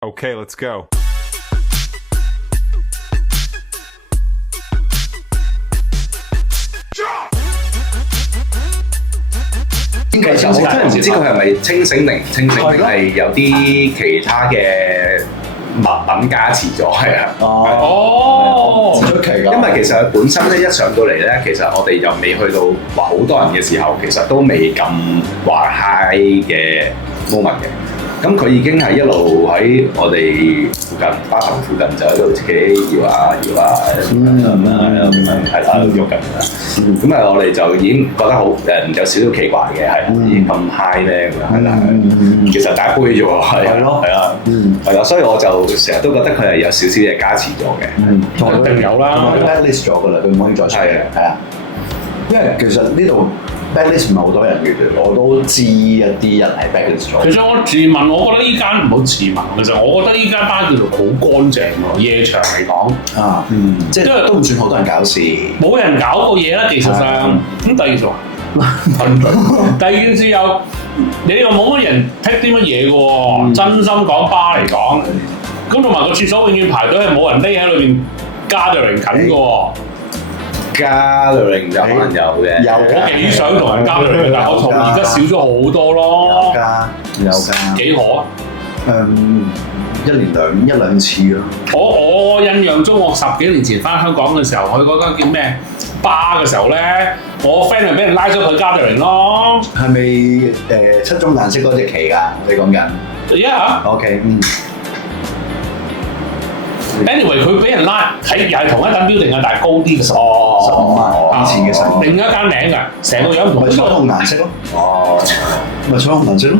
Okay, let's go. 其實我真係唔知佢係咪清醒定唔清醒，定係有啲其他嘅物品加持咗，係啊。哦，出奇㗎。因為其實佢本身咧一上到嚟咧，其實我哋又未去到話好多人嘅時候，其實都未咁話 high 嘅 moment 嘅。咁佢已經係一路喺我哋附近巴頭附近就喺度自己搖下搖下咁樣係啦，喐緊啦。咁啊，我哋就已經覺得好有少少奇怪嘅，係已經咁 high 咧咁樣係啦。其實第一杯啫喎，係咯，係啊，係啦，所以我就成日都覺得佢係有少少嘢加持咗嘅。一定有啦，同埋 backlist 咗㗎啦，佢唔可以再出嘅，係啊。因為其實呢度 backlist 唔係好多人嘅，我都知一啲人係 backlist 咗。其實我自問，我覺得呢間唔好自問，其實我覺得呢間巴叫做好乾淨喎，夜場嚟講。啊，即係都唔算好多人搞事。冇人搞過嘢啦，技術上。咁第二度，第二件事又你又冇乜人剔啲乜嘢嘅喎，真心講巴嚟講。咁同埋個廁所永遠排隊係冇人匿喺裏邊加咗人緊嘅喎。gathering 就可能有嘅，我幾想同人交流嘅，但係我同而家少咗好多咯。有㗎，幾可啊？一年一兩次咯。我印象中，我10幾年前翻香港嘅時候，去嗰間叫咩巴嘅時候咧，我 friend 係俾人拉咗去 gathering 咯。係咪7種顏色嗰隻旗㗎？你講緊 Yeah。OK，Anyway， 佢俾人拉喺又係同一間 building 啊，但係高啲嘅15萬以前嘅15萬，另一間名㗎，成個樣唔同。咪彩虹顏色咯。哦，咪彩虹顏色咯。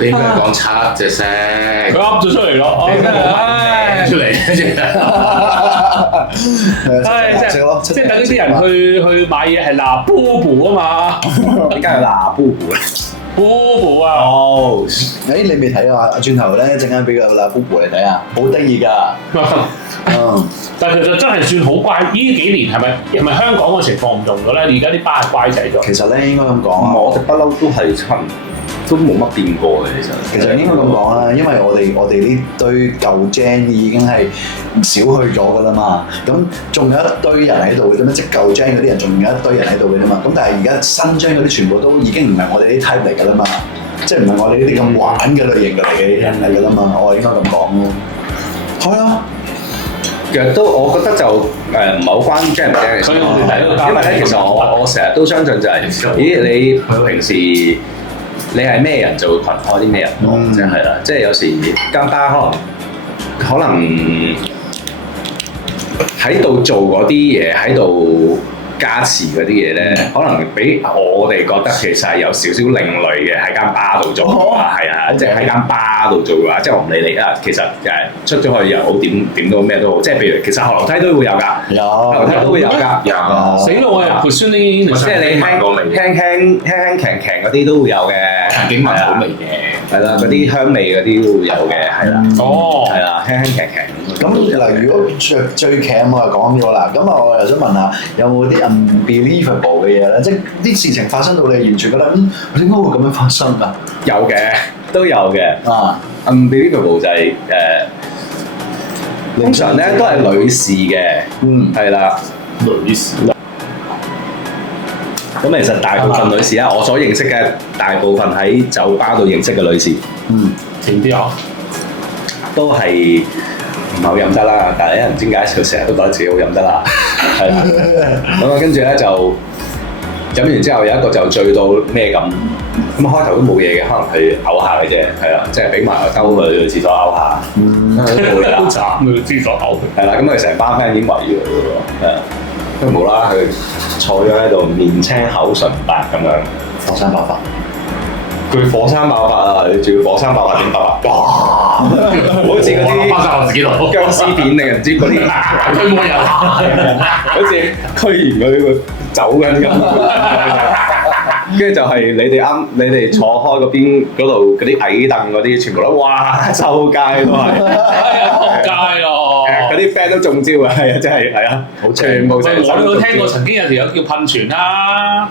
你應該講7隻色，佢噏咗出嚟咯，出嚟即係等呢啲人去買嘢係嗱 Boo 啊嘛，點解有嗱 Boo 咧？ Boo 啊！哦，你未睇啊？轉頭咧，陣間俾個啦 Boo 嚟睇下，好得意㗎。但係其實真係算好乖。呢幾年係咪香港嘅情況唔同咗咧？而家啲巴係乖仔咗。其實咧應該咁講啊，我哋不嬲都係都冇乜變過嘅，其實應該咁講啦，因為我哋呢堆舊 Gen 已經係少去咗㗎啦嘛，咁仲有一堆人喺度嘅啫嘛，即係舊 Gen 嗰啲人仲有一堆人喺度嘅啫嘛，咁但係而家新 Gen 嗰啲全部都已經唔係我哋啲 type 嚟㗎啦嘛，即係唔係我哋呢啲咁玩嘅類型嘅人嚟㗎啦嘛，我應該咁講咯。係啊，其實都我覺得就唔係好關 Gen 唔 Gen 嘅事，因為咧其實我成日都相信就係，咦你平時你係咩人就會群開啲咩人咯，即係啦，即係有時間巴可能喺度做嗰啲嘢，喺度加持嗰啲嘢咧，可能俾我哋覺得其實係有少少另類嘅喺間巴度做嘅話，係啊，即係喺間巴度做嘅話，即係我唔理你啊，其實出咗去又好點都咩都好，即係譬如其實後樓梯都會有㗎，後樓梯都會有㗎，有死咯！我又 positioning，即係你輕強嗰啲都會有嘅，幾聞好味嘅，係啦，嗰啲香味嗰啲都會有嘅，係啦，係啦，輕強。咁嗱，如果最劇我就講咗啦，咁啊我又想問下，有冇啲 unbelievable 嘅嘢咧？即係啲事情發生到你完全覺得點解會咁樣發生㗎？有嘅，都有嘅。啊 unbelievable 就係通常咧都係女士嘅，係啦，女士。咁其實大部分女士我所認識嘅大部分喺酒吧度認識嘅女士，甜啲啊，都係唔係好飲得啦，但係咧唔知點解佢成日都覺得自己好飲得啦，係啦。咁跟住咧就飲完之後有一個就醉到咩咁，咁開頭都冇嘢嘅，可能佢嘔下嘅啫，係啦，即係俾埋個兜佢去廁所嘔下，冇嘢啦，好慘佢廁所嘔。係啦，咁佢成班 friend 已經圍住佢嘅喎，係啊，跟住無啦啦佢坐咗喺度，面青口唇白咁樣，火山爆發。佢火山爆發啊！你仲要火山爆發點爆啊？哇！好似嗰啲發生我自己度僵屍片定唔知嗰啲，佢冇人，好似驅完佢走緊咁。跟住就係你哋坐開嗰邊嗰度嗰啲矮凳嗰啲，全部都哇周街都係，仆街咯！嗰啲 friend 都中招啊！係啊，真係係啊，全部我都聽過曾經有條友叫噴泉啦。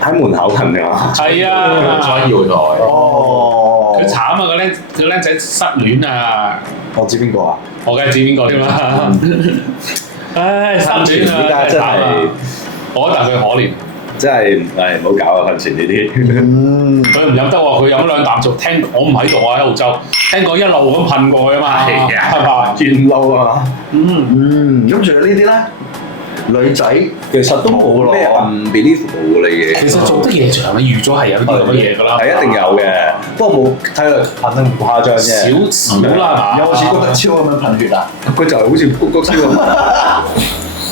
喺門口近㗎嘛。係啊，裝搖台。哦，佢慘啊！個僆仔失戀啊！我知邊個啊？我梗係知邊個添啦。唉，失戀啊！依家真係，我覺得佢可憐。真係唔好搞啊！噴泉呢啲。佢唔飲得喎，佢飲兩啖就聽我唔喺度啊，喺澳洲，聽講一路咁噴過去啊嘛，係嘛？轉嬲啊！咁仲有呢啲咧？女仔其實都冇咩 unbelievable 嘅嘢。其實做得夜場，你預咗係有啲咁嘅嘢㗎啦，係一定有嘅，不過冇睇佢噴得咁誇張啫。少啦，有冇似谷德超咁樣噴血啊？佢就係好似谷谷超咁。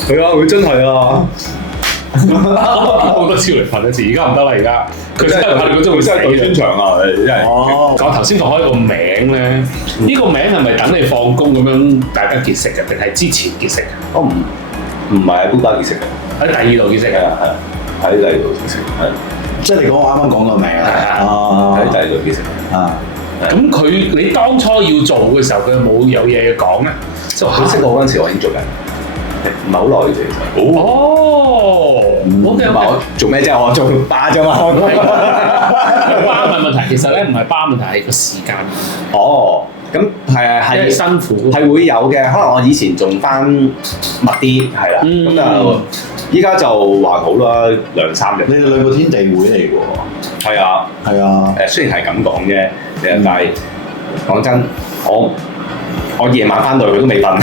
係啊，佢真係啊！好多超嚟噴一次，而家唔得啦，而家佢真係噴，佢真會真係對穿牆啊！真係。哦，我頭先講開個名咧，呢個名係咪等你放工咁樣大家結識嘅，定係之前結識嘅？我唔係喺布巴結識嘅，喺第二度結識嘅，係喺第二度結識，係即係你講我啱啱講個名啊？喺第二度結識。啊，咁佢你當初要做嘅時候，佢有嘢講咧？即係佢識我嗰陣時，我已經做緊，唔係好耐嘅啫。其實。哦，OK 唔係我做咩啫？我做巴啫嘛。巴唔係問題，其實咧唔係巴問題，係個時間。哦，咁係因為辛苦，係會有嘅。可能我以前仲翻密啲，係啦。咁就依家就還好啦，2、3日。你哋兩個天地會嚟嘅喎。係啊，係啊。雖然係咁講啫，但係講真，我夜晚翻到去佢都未瞓。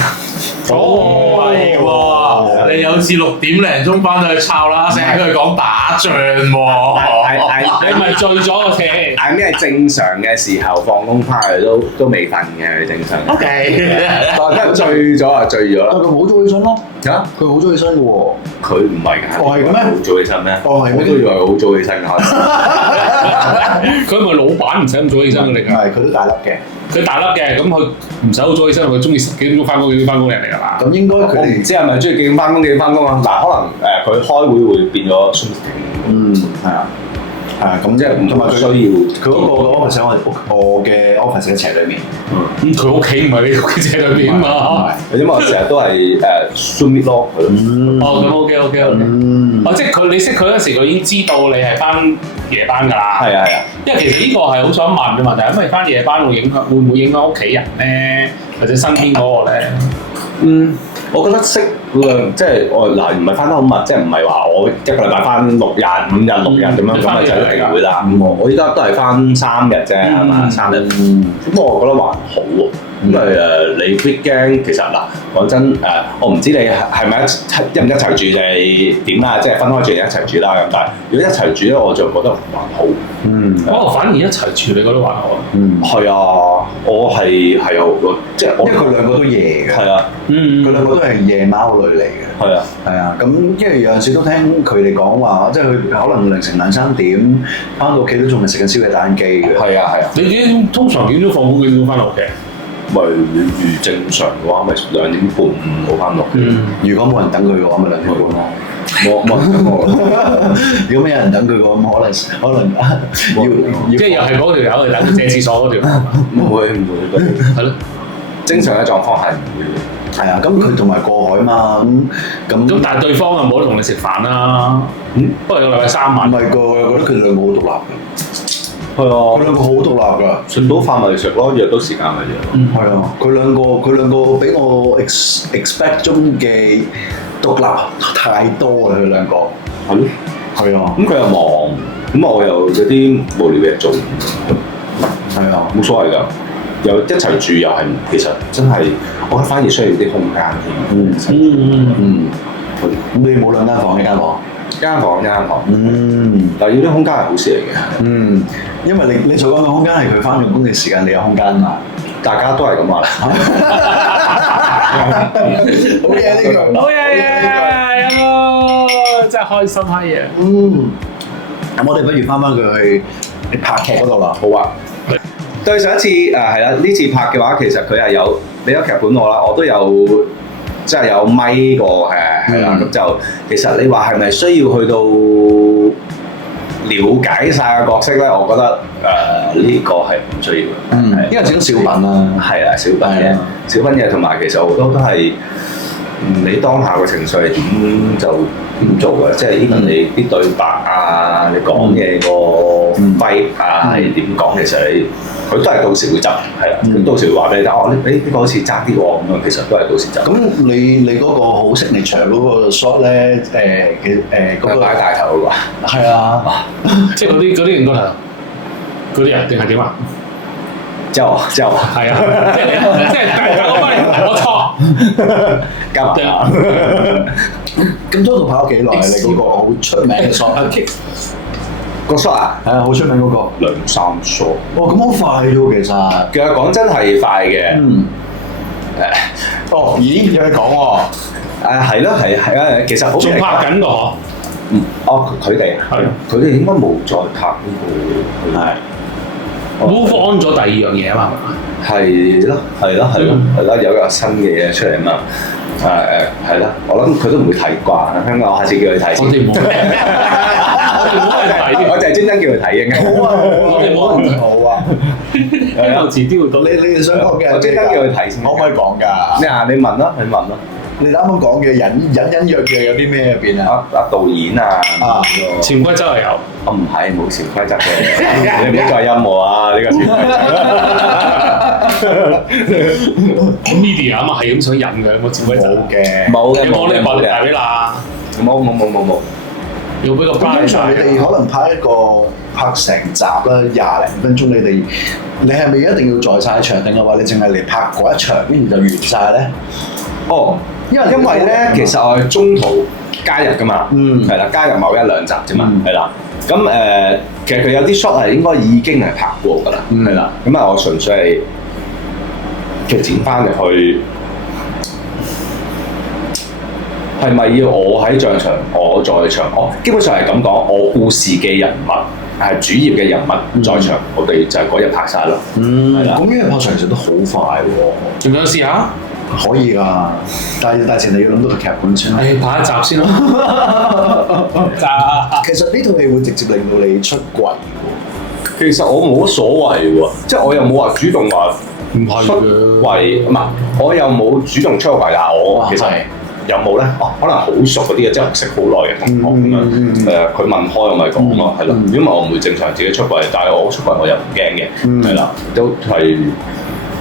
哦，係喎，你有次6點零鐘翻到去抄啦，成日佢講打仗喎，你咪醉咗個車。係咩正常嘅時候放工翻去都未瞓嘅，正常。O K，但係醉咗就醉咗啦。但佢好早起身咯。啊？佢好早起身嘅喎。佢唔係㗎。哦，係嘅咩？好早起身咩？哦，係咩？我都以為佢好早起身㗎。佢咪老闆唔使咁早起身嘅嚟㗎。唔係，佢都大粒嘅。佢大粒嘅，咁佢唔使好早起身，佢中意10幾點鐘翻工，幾點翻工人嚟㗎啦。咁應該佢我唔哋知係咪中意幾點翻工幾點翻工啊？嗱，可能佢開會會變咗 Zoom meeting。係啊。係啊，咁即係同埋佢需要佢嗰個 office 喺我嘅 office 嘅斜對面。咁佢屋企唔係你屋企斜對面嘛？因為我成日都係Zoom meet 咯。哦，咁 OK。哦，即係你識佢嗰時，佢已經知道你係翻夜班㗎啦。係啊。因為其實呢個係好想問嘅問題，因為翻夜班會唔會影響屋企人咧，或者身邊嗰個咧？我覺得適量，即係我唔係翻得好密，即係唔係話我一個禮拜翻5日6日咁樣，咁咪就一定會啦。我依家都係翻3日啫，係嘛？3日。咁我覺得還好喎。因為你 weekend 其實嗱講真我唔知你係咪一唔一齊住定係點啦，即係分開住定一齊住啦咁。但係如果一齊住咧，我就覺得還好。反而一齊住你覺得還好？係啊，我係即係因為佢兩個都夜嘅。係啊，佢兩個都係夜貓女嚟嘅。係啊。係啊，咁因為有陣時都聽佢哋講話，即係佢可能凌晨2、3點翻到屋企都仲係食緊宵夜蛋機嘅。係啊。你通常幾點放工幾點翻到屋企？咪如正常嘅話，咪2點半5到翻落。如果冇人等佢嘅話，咪2點半咯。冇人等我。如果冇人等佢嘅話，咁可能要即係又係嗰條友嚟等佢借廁所嗰條。唔會。係咯。正常嘅狀況係唔會嘅。係啊，咁佢同埋過海嘛，咁但係對方又冇得同你食飯啦。不過有禮拜3晚。唔係個，我覺得佢哋兩個好獨立嘅。係啊。佢兩個好獨立㗎。食到飯咪食咯，約到時間咪約。係啊，佢兩個比我 expect 中嘅獨立太多啦，佢兩個。係咯。係啊。咁佢又忙，咁我又有啲無聊嘢做。係啊。冇所謂㗎。又一齊住又係，其實真係，我覺得反而需要啲空間添。咁你冇2間房，1間房？一間房。但係要啲空間係好事嚟嘅。因為你所講嘅空間係佢翻用工嘅時間，你有空間嘛？大家都係咁話啦。好嘢呢個。好嘢，真係開心閪嘢。咁我哋不如翻佢去拍劇嗰度啦。好啊。對上一次係啦，呢次拍嘅話，其實佢係有俾咗劇本我啦，我都有即係有咪過係啦，咁就其實你話係咪需要去到了解晒個角色咧？我覺得呢個係唔需要嘅。因為整小品啦。係啊，小品嘅，同埋其實好多都係你當下嘅情緒係點就點做嘅，即係呢個你啲對白啊，你講嘢個揮啊係點講，其實佢都係到時會執，係啦，佢到時會話俾你聽，呢個好似爭啲喎咁樣，其實都係到時執。咁你嗰個好 signature 嗰個 shot 咧，嗰個擺大頭嗰個，係啊，即係嗰啲人個頭，嗰啲人定係點啊？之後係啊，即係大家嗰班人，我錯，加埋。咁多度跑咗幾耐？你嗰個好出名嘅 shot，個 shot 啊，係啊，好出名嗰個2-3 shot。哦，咁好快啫喎，其實。其實講真係快嘅。哦，咦，有嘢講喎。係咯，係啊，其實好仲拍緊個嗬。佢哋佢哋應該冇再拍呢個。係。move on 咗第二樣嘢啊嘛。係咯，有個新嘅嘢出嚟啊嘛。係啦，我諗佢都唔會睇慣香港，我下次叫佢睇先。我哋唔好去睇，我就係專登叫佢睇嘅。好啊，我哋冇好啊。希望遲啲會到。你哋想講嘅，我專登叫佢睇先。可唔可以講㗎？咩啊？你問啦。你啱啱講嘅隱約約有啲咩入邊啊？導演啊，潛規則係有。我唔係冇潛規則嘅，你唔好再陰我啊！呢個潛規則。media 啊嘛，係咁想引嘅，有冇潛規則？冇嘅，有冇你話你大俾啦？冇。要俾個咁通常你哋可能拍成集啦，20零分鐘，你係咪一定要在晒場，定係話你淨係嚟拍嗰一場，跟住就完晒咧？因為咧，其實我係中途加入噶嘛，係啦，加入某1-2集啫嘛，係啦。咁其實佢有啲 shot 係應該已經係拍過噶啦，係啦。咁我純粹係其實剪翻入去，係咪要我喺戰場，我在場？基本上係咁講，我故事嘅人物係主要嘅人物在場，我哋就係嗰日拍晒咯。係啦。咁因為拍場其實都好快喎，仲想試下？可以㗎，但係前提要諗到個劇本先啦。拍一集先咯。其實呢套戲會直接令到你出櫃喎。其實我冇乜所謂喎，即係我又冇話主動話出櫃，唔係我又冇主動出櫃啊！我其實有冇咧？可能好熟嗰啲嘅，即係識好耐嘅同學咁樣。佢問開我咪講咯，係咯。因為我唔會正常自己出櫃，但係我出櫃我又唔驚嘅，係啦，都係。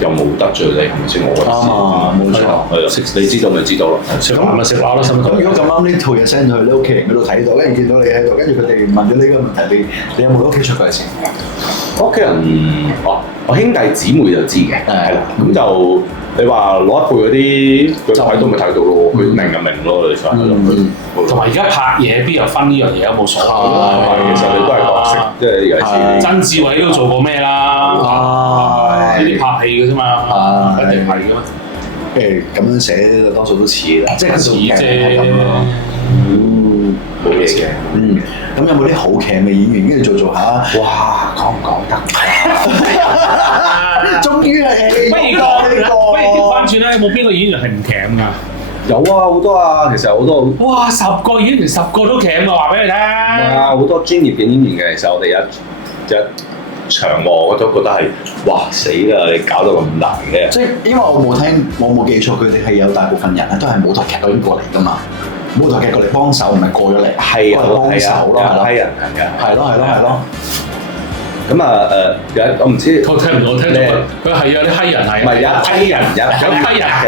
又冇得罪你，係咪先？我嘅事冇錯，係啦，你知道咪知道咯。食飯咪食飯咯，咁如果咁啱呢套嘢 send 去你屋企人嗰度睇到，跟住見到你喺度，跟住佢哋問咗呢個問題，你有冇喺屋企出櫃先？屋企人我兄弟姊妹就知嘅，係啦。咁就你話攞一輩嗰啲，佢睇到咪睇到咯，佢明就明咯，你想係咯。同埋而家拍嘢邊有分呢樣嘢都冇所謂，其實你都係角色，即係有時曾志偉都做過咩啦？呢啲拍戲嘅啫嘛，一定係嘅咩？咁樣寫多數都似啦，即係似啫。冇嘢嘅。咁有冇啲好劇嘅演員跟住做下？哇，講唔講得？終於係不如調翻轉啦，有冇邊個演員係唔劇㗎？有啊，好多啊，其實好多。哇！10個演員10個都劇啊！話俾你聽。係啊，好多專業嘅演員嘅，其實我哋一場我都覺得係哇死啦！你搞到咁難嘅。即係因為我冇記錯，佢哋係有大部分人咧都係舞台劇嗰邊過嚟㗎嘛。舞台劇過嚟幫手，唔係過咗嚟。係啊，幫手咯，係咯。批人係㗎。係咯。咁我唔知。我聽唔到，我聽到佢係有啲閪人係。唔係有批人，有閪人嘅。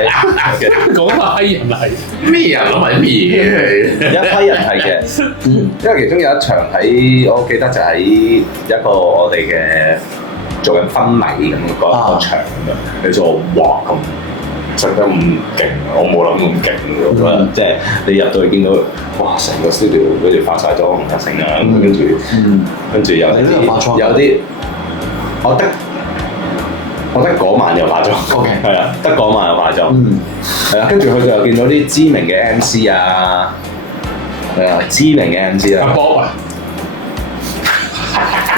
講下閪人係咩人諗係咩？有一批人係嘅。因為其中有一場我記得就喺一個我哋嘅做緊婚禮咁嗰個場咁樣，你就哇咁。食得咁勁，我冇諗咁勁喎，即係你入到去見到，哇！成個 studio 嗰條化晒妝一成啊，跟住有啲，我得嗰晚有化妝，係啊，得嗰晚有化妝，係啊，跟住佢就又見到啲知名嘅 MC 啊，係啊，知名嘅 MC 啊，阿波啊，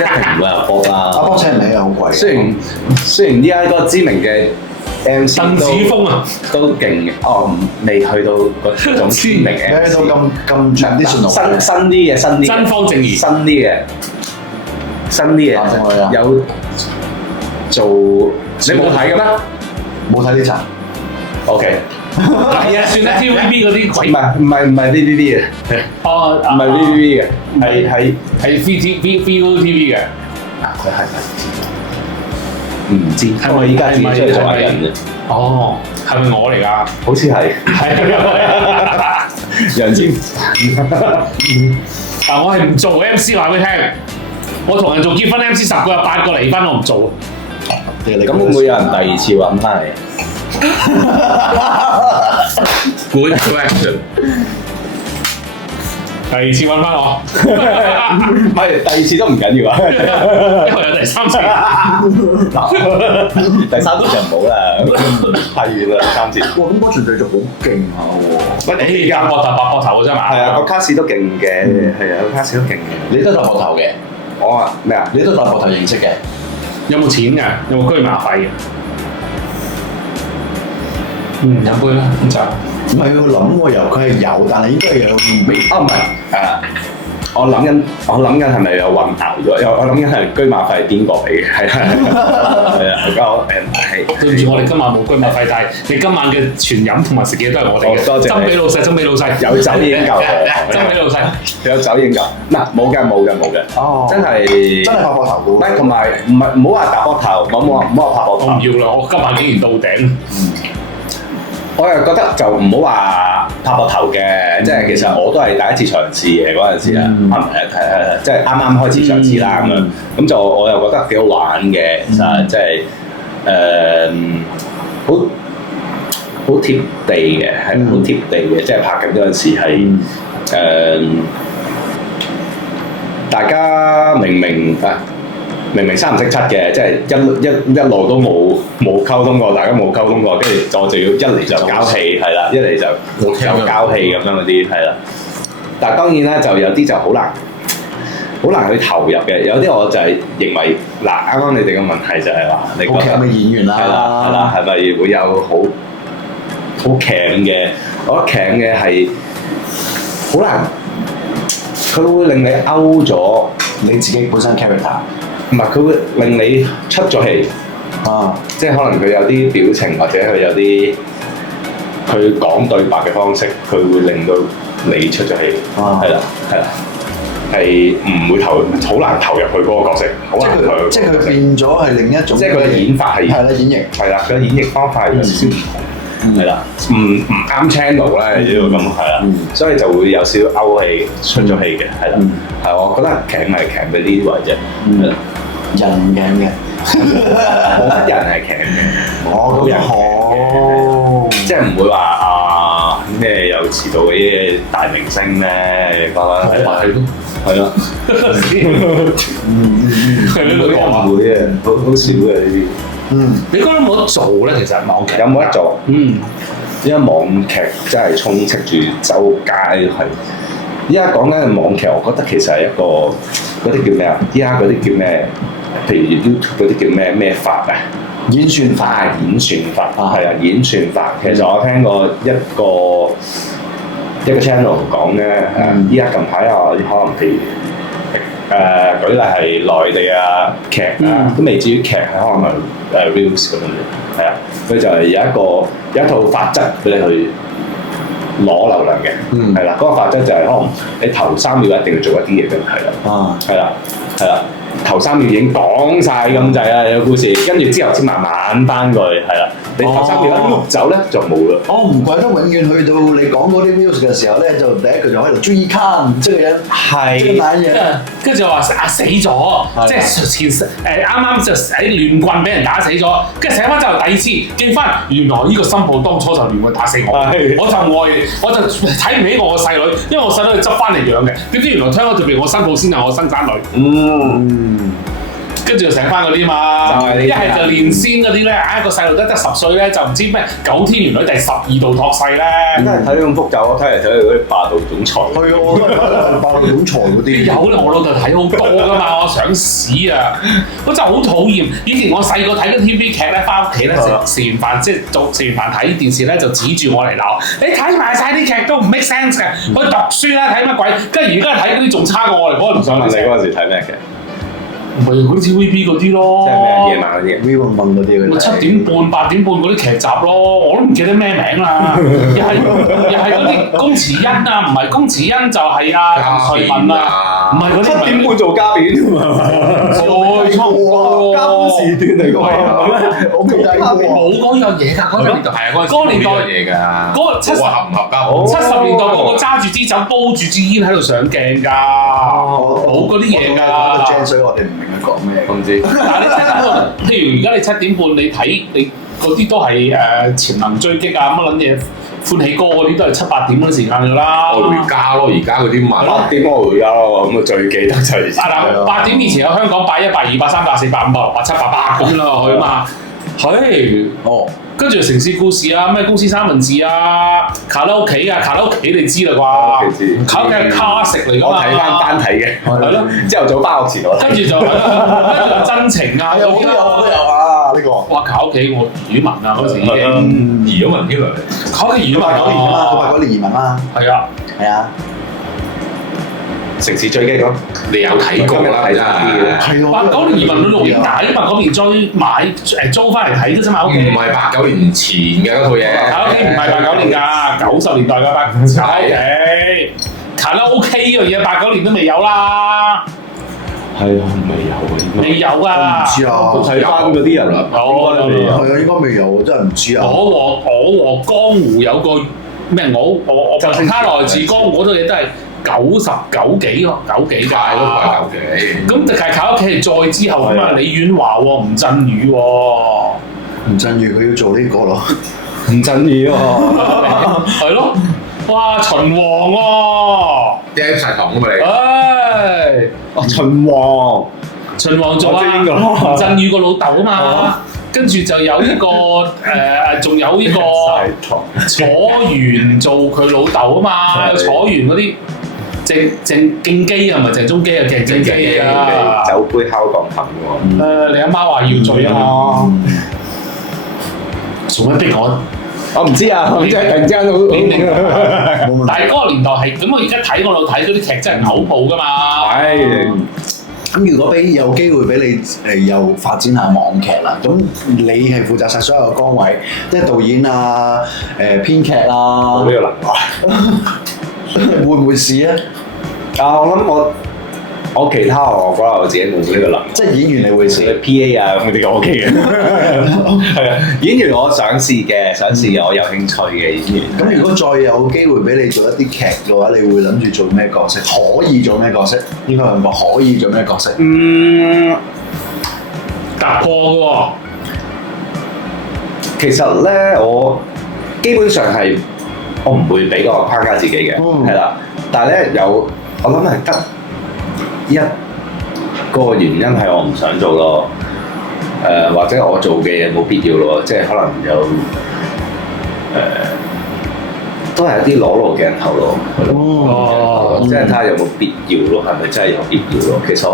一定唔會阿波啦，阿波請唔起啊，好貴。雖然依家嗰個知名嘅鄧子峰啊，都勁嘅，未去到嗰種知名嘅，去到咁長啲新啲嘅，真方正義，新啲嘅，有做你冇睇嘅咩？冇睇呢集。OK，係啊，算啦 TVB 嗰啲鬼。唔係 ViuTV 嘅，哦，唔係 ViuTV 嘅，係係 ViuTV 嘅。佢係唔知，因為依家自己出嚟做藝人嘅。哦，係咪我嚟㗎？好似係楊千。嗱，我係唔做 MC 話俾你聽，我同人做結婚 MC 10個有8個離婚，我唔做。咁會唔會有人第二次揾翻你？Good question。第二次揾翻我，唔係第二次都唔緊要啊，因為有第三次。第三次就唔好啦，太遠啦3次。哇！咁嗰場製作好勁下喎。喂，你而家膊頭拍膊頭嘅啫嘛？係啊，個卡士都勁嘅，係啊，個卡士都勁嘅。你都搭膊頭嘅？我啊咩啊？你都搭膊頭認識嘅？有冇錢㗎？有冇居馬費嘅？飲杯啦，咁就。唔係要諗喎，佢係有，但係應該有未。唔係我諗緊係咪有混淆咗？我諗緊係居馬費邊個俾嘅？係啊，對唔住，我哋今晚冇居馬費，但係你今晚嘅全飲同埋食嘢都係我哋嘅。多謝。斟俾老細，斟俾老細。有酒已經夠。斟俾老細。有酒已經夠。嗱，冇嘅。哦。真係拍膊頭嘅喎。唔係同埋唔好話搭膊頭，唔好話拍膊頭。我唔要啦，我今晚竟然到頂。我又覺得就唔好話拍膊頭嘅，即係其實我都係第一次嘗試嘅嗰陣時啊，即係啱啱開始嘗試啦咁樣，咁就我又覺得幾好玩嘅，其實即係好貼地嘅，係好貼地嘅，即係拍緊嗰陣時係大家明明三唔識七嘅，即係一路都冇溝通過，大家冇溝通過，跟住我就要一嚟就交戲，係啦，一嚟就交戲咁樣嗰啲，係啦。但係當然啦，就有啲就好難去投入嘅，有啲我就係認為嗱，啱啱你哋嘅問題就係話，你覺得好強嘅演員啦，係啦，係咪會有好強嘅？我覺得強嘅係好難，佢會令你勾咗你自己本身 character。唔係，佢會令你出咗戲啊！即係可能佢有啲表情，或者佢有啲佢講對白嘅方式，佢會令到你出咗戲。係啦，係唔會好難投入去嗰個角色，好難投入。即係佢變咗係另一種。即係佢嘅演法係啦，演繹係啦，佢嘅演繹方法有少少唔同。係啦，唔啱 channel 咧，呢個咁係啦，所以就會有少少勾氣出咗戲嘅，係啦，係我覺得強咪強喺呢啲位啫，係啦。人鏡嘅，冇乜人係強嘅，冇人好，即係唔會話咩有遲到嘅啲大明星咧，講緊係咯，係咯，係呢個講唔會嘅，好少嘅呢啲。你覺得冇得做咧？其實網劇有冇得做？因為網劇真係充斥住周街係。依家講緊嘅網劇，我覺得其實係一個嗰啲叫咩啊？依家嗰啲叫咩？譬如 YouTube 嗰啲叫咩法啊？演算法，係啊，演算法。其實我聽過一個 channel 講咧，依家近排可能譬如舉例係內地啊劇啊，都未至於劇，可能係reels 咁樣嘅，係啊，佢就係有一套法則俾你去攞流量嘅，係啦，嗰個法則就係可能你頭3秒一定要做一啲嘢嘅，係啦，頭3秒已經講晒咁滯啦，你個故事，跟住之後先慢慢翻過去，係啦，你頭3秒一碌走咧就冇啦。唔怪得永遠去到你講嗰啲 news 嘅時候咧，就第一句就喺度追看，即係人係買嘢，跟住就話死咗，即係啱啱就喺亂棍俾人打死咗，跟住醒翻之後第2次見翻，原來呢個新抱當初就亂棍打死我，我就睇唔起我個細女，因為我細女係執翻嚟養嘅，點知原來聽咗條片我新抱先係我生產女。跟住就醒翻嗰啲嘛，一係就練仙嗰啲咧，個細路得10歲咧，就唔知咩9天玄女第12度託世咧。真係睇咁複雜，我睇嚟睇去嗰啲霸道總裁。係啊，我都係睇霸道總裁嗰啲。有啦，我老豆睇好多噶嘛，我想屎啊！我真係好討厭。以前我細個睇緊 TV 劇咧，翻屋企咧食完飯，即係食完飯睇電視咧，就指住我嚟鬧。你睇埋晒啲劇都唔 make sense 嘅，去讀書啦，睇乜鬼？跟住而家睇嗰啲仲差過我嚟，我唔想問你嗰陣時睇咩劇？唔係嗰啲 TVB 嗰啲咯，即係咩夜晚嗰啲？ V 運運嗰啲咪7點半、8點半嗰啲劇集咯，我都唔記得咩名啦。又係嗰啲龔慈恩啊，唔係龔慈恩就係啊徐文啊，唔係嗰啲7點半做加冕㗎嘛？再錯交時段嚟㗎嘛？我記得冇嗰樣嘢㗎，嗰個年代係啊，嗰個年代嘢㗎。嗰個70合唔合格70年代個個揸住支酒煲住支煙喺度上鏡㗎，冇嗰啲嘢㗎。正水我哋唔明佢講咩。唔知。但係你7點半，譬如而家你7點半你睇你嗰啲都係潛能追擊啊乜撚嘢歡喜歌嗰啲都係7、8點嗰啲時間㗎啦。愛回家咯，而家嗰啲慢8點愛回家咯，咁啊最記得就係嗱8點以前有香港81、82、83、84、85、86、87、88咁樣落去啊嘛，係哦。跟住城市故事啊，咩公司三文治啊，卡拉 OK 啊，卡拉 OK 你知啦啩？卡拉 OK 係卡食嚟㗎嘛。我睇翻單睇嘅，係咯。朝頭早翻學前我睇。跟住就真情啊，我都有啊呢個。哇！卡拉 OK 我移民啊嗰時已經移咗民添嚟。卡拉 OK 移民佢89年啊嘛，佢89年移民啊。係啊，係啊。城市追擊咯，你有睇過啦，真係。係咯。 89年移民到錄影帶，89年再買租翻嚟睇嘅啫嘛，屋企。唔係89年前嘅嗰套嘢。卡拉 OK 唔係89年㗎，90年代㗎卡拉 OK。卡拉 OK 呢樣嘢89年都未有啦。係啊，未有啊，未有啊。唔知啊。我睇翻嗰啲人啦，有係啊，應該未有，真係唔知啊。我和江湖有個咩？我他來自江湖嗰套嘢都係99幾咯，9幾㗎。都唔係9幾。咁但係靠屋企係再之後咁啊，李婉華喎，吳鎮宇喎。吳鎮宇佢要做呢個咯。吳鎮宇喎，係咯，哇秦王喎，釘晒糖㗎嘛你。唉，秦王做啊，吳鎮宇個老豆啊嘛，跟住就有呢個仲有呢個楚原做佢老豆啊嘛，楚原嗰啲鄭敬基啊，唔係鄭中基啊，鄭敬基啊，酒杯敲鋼琴喎。你阿媽話要醉啊嘛，做咩逼我？我唔知啊，即係突然之間好，冇問題。但係嗰個年代係咁，我而家睇我度睇嗰啲劇真係嘔吐㗎嘛。係。咁如果有機會俾你又發展下網劇啦，咁你係負責晒所有嘅崗位，即係導演啊、編劇啊，冇呢個能力。會唔會試啊？我諗我其他我覺得我自己冇呢個能力。即係演員你會試 PA 啊咁嗰啲 OK 嘅。係啊，演員我想試嘅，我有興趣嘅演員。咁如果再有機會俾你做一啲劇嘅話，你會諗住做咩角色？可以做咩角色？應該係講可以做咩角色？突破嘅喎。其實咧，我基本上係我唔會俾個框架自己嘅，係啦。但係咧我諗係得一個原因係我唔想做咯。或者我做嘅嘢冇必要咯，即係可能有都係一啲裸露鏡頭咯，即係睇下有冇必要咯，係咪真係有必要咯？其實